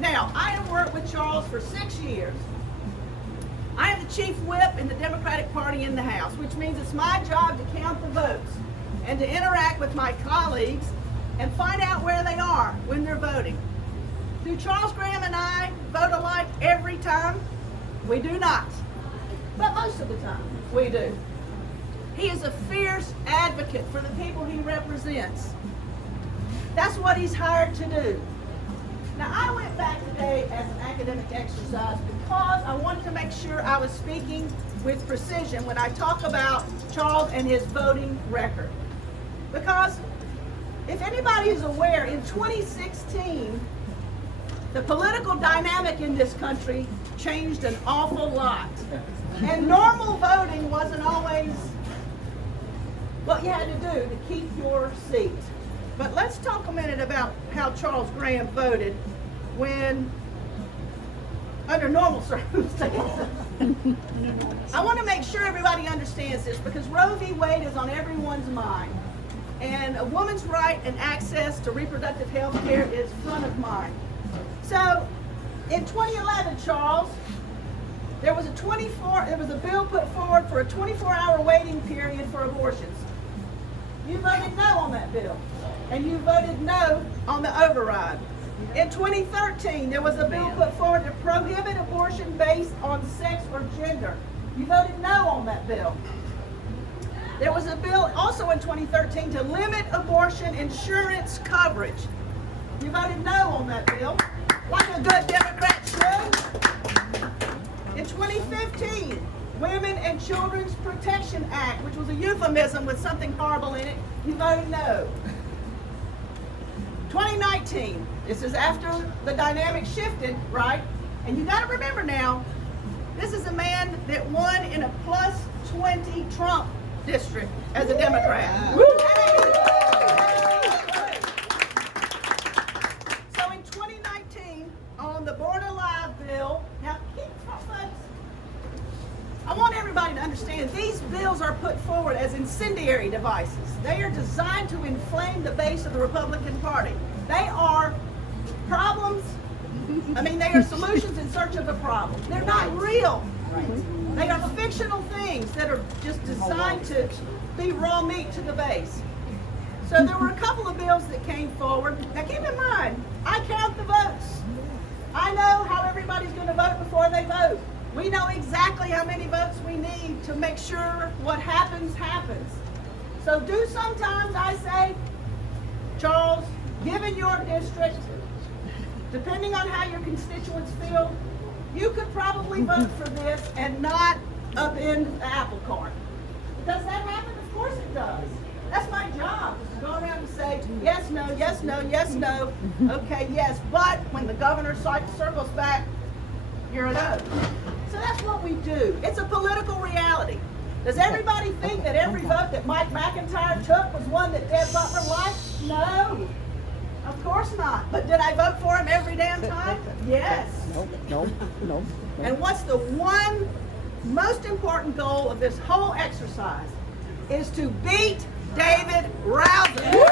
Now, I have worked with Charles for 6 years. I am the chief whip in the Democratic Party in the House, which means it's my job to count the votes and to interact with my colleagues and find out where they are when they're voting. Do Charles Graham and I vote alike every time? We do not. But most of the time, we do. He is a fierce advocate for the people he represents. That's what he's hired to do. Now, I went back today as an academic exercise because I wanted to make sure I was speaking with precision when I talk about Charles and his voting record. Because if anybody is aware, in 2016, the political dynamic in this country changed an awful lot. And normal voting wasn't always what you had to do to keep your seat. But let's talk a minute about how Charles Graham voted when, under normal circumstances. I want to make sure everybody understands this because Roe v. Wade is on everyone's mind. And a woman's right and access to reproductive health care is front of mind. So, in 2011, Charles, there was a bill put forward for a 24-hour waiting period for abortions. You voted no on that bill, and you voted no on the override. In 2013, there was a bill put forward to prohibit abortion based on sex or gender. You voted no on that bill. There was a bill also in 2013 to limit abortion insurance coverage. You voted no on that bill, like a good Democrat should. In 2015, Women and Children's Protection Act, which was a euphemism with something horrible in it, you voted no. 2019, this is after the dynamic shifted, right? And you got to remember now, this is a man that won in a plus 20 Trump district as a Democrat. So in 2019, on the Born Alive bill, now keep folks, I want everybody to understand these bills are put forward as incendiary devices. They are designed to inflame the base of the Republican Party. They are problems, they are solutions in search of a problem. They're not real. They are fictional things that are just designed to be raw meat to the base. So there were a couple of bills that came forward. Now keep in mind, I count the votes. I know how everybody's going to vote before they vote. We know exactly how many votes we need to make sure what happens, happens. So do sometimes, I say, Charles, given your district, depending on how your constituents feel, you could probably vote for this and not upend the apple cart. Does that happen? Of course it does. That's my job, is to go around and say, yes, no, yes, no, yes, no, okay, yes, but when the governor circles back, you're a no. So that's what we do. It's a political reality. Does everybody think that every vote that Mike McIntyre took was one that Deb Butler liked? No. Of course not. But did I vote for him every damn time? Yes. No. And what's the one most important goal of this whole exercise is to beat David Rouser.